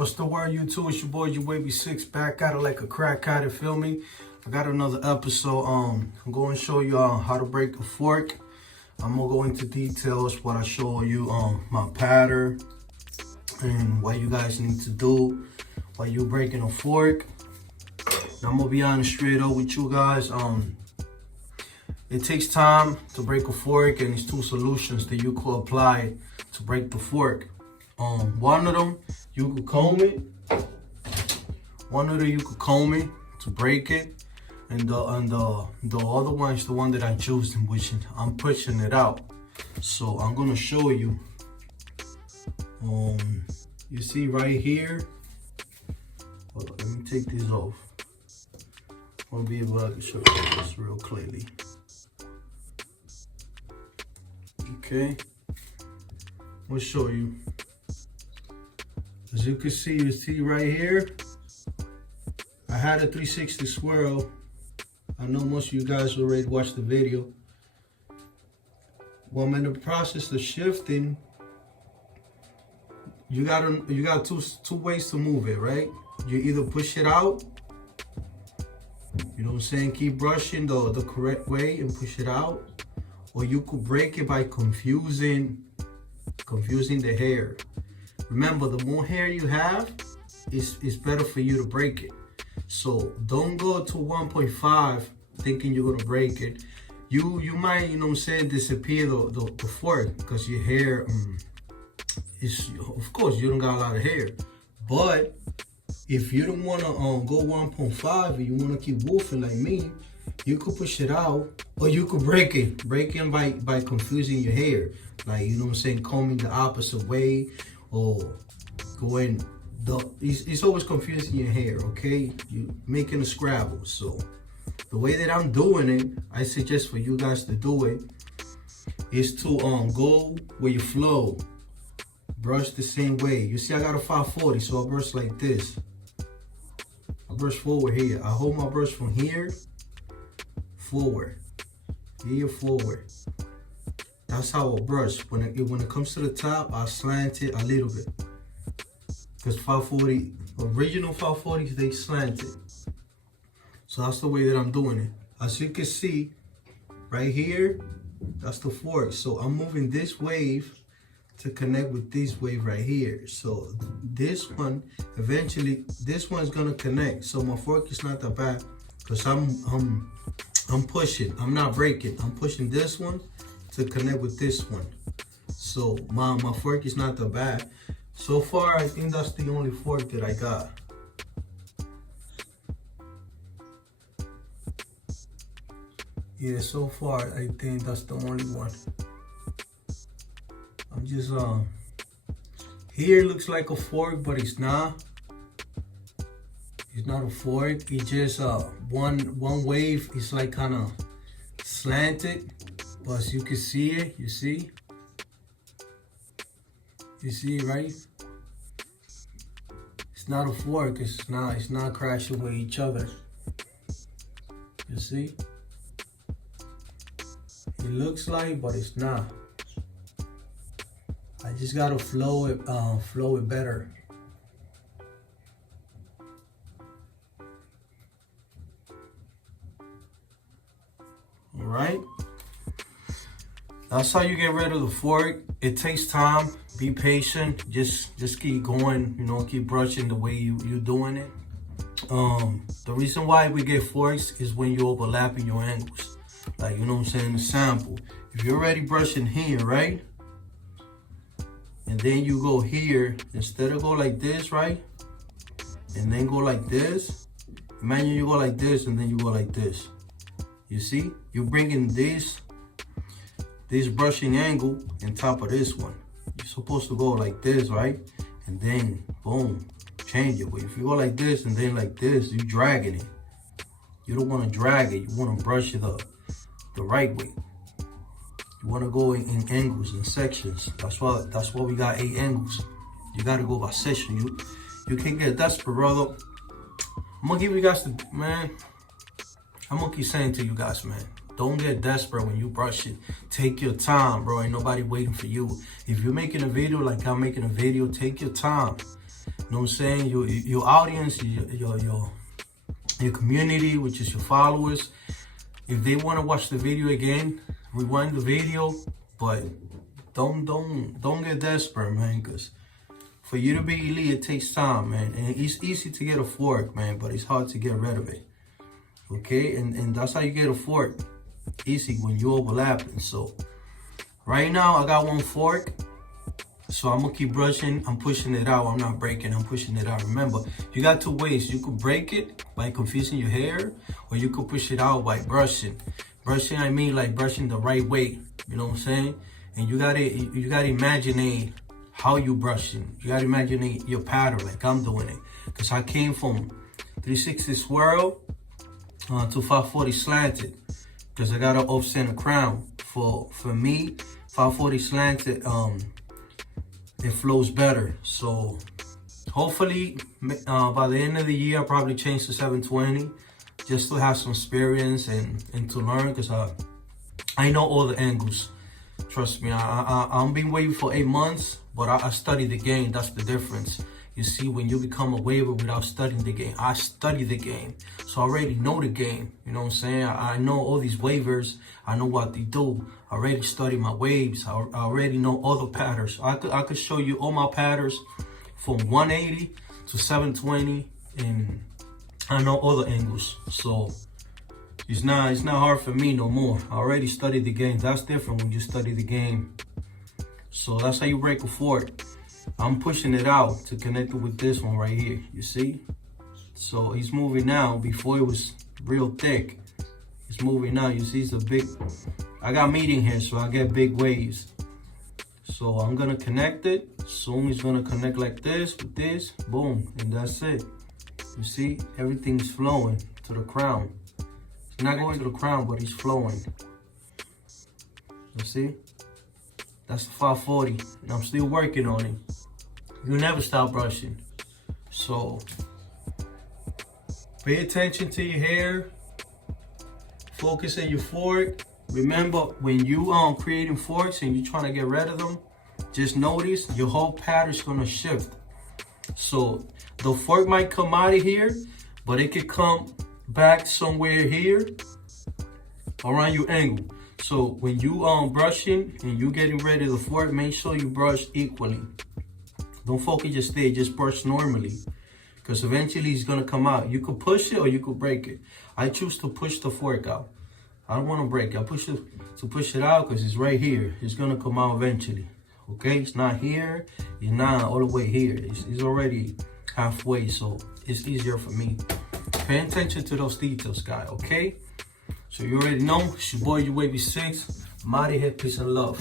What's the word, YouTube? It's your boy, your Wavy 6, back at it like a crack addict, feel me? I got another episode. I'm going to show you how to break a fork. I'm going to go into details what I show you my pattern and what you guys need to do while you're breaking a fork. Now, I'm going to be honest straight up with you guys. It takes time to break a fork, and there's two solutions that you could apply to break the fork. One of them, you could comb it. To break it, and the other one is the one that I choose, in which I'm pushing it out. So I'm gonna show you. You see right here. Hold on, let me take this off. I'll be able to show you this real clearly. Okay, I'll show you. As you can see, right here, I had a 360 swirl. I know most of you guys already watched the video. Well, I'm in the process of shifting. You got two ways to move it, right? You either push it out, you know what I'm saying, keep brushing the correct way and push it out, or you could break it by confusing the hair. Remember, the more hair you have, it's better for you to break it. So don't go to 1.5 thinking you're gonna break it. You might, you know what I'm saying, disappear the fork because your hair is, of course, you don't got a lot of hair. But if you don't wanna go 1.5 and you wanna keep woofing like me, you could push it out, or you could break it. Break it by confusing your hair. Like, you know what I'm saying, combing the opposite way, or going it's always confusing your hair, okay? You making a scrabble. So the way that I'm doing it, I suggest for you guys to do it, is to go where you flow. Brush the same way. You see, I got a 540, so I brush like this. I brush forward here. I hold my brush from here forward. Here forward. That's how I brush. When it comes to the top, I slant it a little bit. Because 540, original 540s, they slant it. So that's the way that I'm doing it. As you can see, right here, that's the fork. So I'm moving this wave to connect with this wave right here. So this one, eventually, this one's gonna connect. So my fork is not that bad, because I'm pushing. I'm not breaking. I'm pushing this one to connect with this one. So my fork is not that bad. So far, I think that's the only fork that I got. Yeah, so far, I think that's the only one. I'm just, here looks like a fork, but it's not. It's not a fork. It's just one wave is like kind of slanted. But as you can see it, you see? You see, right? It's not a fork. It's not crashing with each other. You see? It looks like, but it's not. I just gotta flow it better. All right. That's how you get rid of the fork. It takes time. Be patient. Just keep going. You know, keep brushing the way you're doing it. The reason why we get forks is when you're overlapping your angles. Like, you know what I'm saying, the sample. If you're already brushing here, right? And then you go here, instead of go like this, right? And then go like this. Imagine you go like this and then you go like this. You see? You're bringing this brushing angle on top of this one. You're supposed to go like this, right? And then, boom, change it. But if you go like this and then like this, you're dragging it. You don't want to drag it. You want to brush it up the right way. You want to go in angles, in sections. That's why we got 8 angles. You got to go by section. You can't get desperate, brother. I'm going to give you guys the, man, I'm going to keep saying to you guys, man, don't get desperate when you brush it. Take your time, bro. Ain't nobody waiting for you. If you're making a video like I'm making a video, take your time. know what I'm saying? Your audience, your community, which is your followers. If they want to watch the video again, rewind the video, but don't get desperate, man, because for you to be elite, it takes time, man. And it's easy to get a fork, man, but it's hard to get rid of it. Okay, and that's how you get a fork. Easy when you overlapping. So right now I got one fork. So I'm gonna keep brushing. I'm pushing it out. I'm not breaking. I'm pushing it out. Remember, you got two ways. You could break it by confusing your hair, or you could push it out by brushing. Brushing, I mean like brushing the right way. You know what I'm saying? And you gotta imagine how you brushing. You gotta imagine your pattern like I'm doing it. Cause I came from 360 swirl to 540 slanted. Cause I got an off center crown. For me, 540 slanted. It flows better. So hopefully by the end of the year, I'll probably change to 720 just to have some experience and to learn, because I know all the angles. Trust me, I've been waiting for 8 months, but I study the game. That's the difference. You see, when you become a waiver without studying the game, I study the game. So I already know the game. You know what I'm saying? I know all these waivers. I know what they do. I already study my waves. I already know all the patterns. I could show you all my patterns from 180 to 720, and I know all the angles. So it's not hard for me no more. I already studied the game. That's different when you study the game. So that's how you break a fork. I'm pushing it out to connect it with this one right here. You see? So he's moving now. Before it was real thick. It's moving now. You see, it's a big. I got meeting here, so I get big waves. So I'm gonna connect it. Soon it's gonna connect like this with this. Boom, and that's it. You see, everything's flowing to the crown. It's not going to the crown, but it's flowing. You see? That's the 540, and I'm still working on it. You never stop brushing. So pay attention to your hair. Focus on your fork. Remember, when you creating forks and you're trying to get rid of them, just notice your whole pattern's gonna shift. So the fork might come out of here, but it could come back somewhere here around your angle. So when you brushing and you getting ready to the fork, make sure you brush equally. Don't focus just there, just brush normally, because eventually it's gonna come out. You could push it or you could break it. I choose to push the fork out. I don't want to break it. I push it to push it out because it's right here. It's gonna come out eventually. Okay, it's not here. It's not all the way here. It's already halfway, so it's easier for me. Pay attention to those details, guys. Okay. So you already know. It's your boy, your Wavy 6. I'm out of here. Peace and love.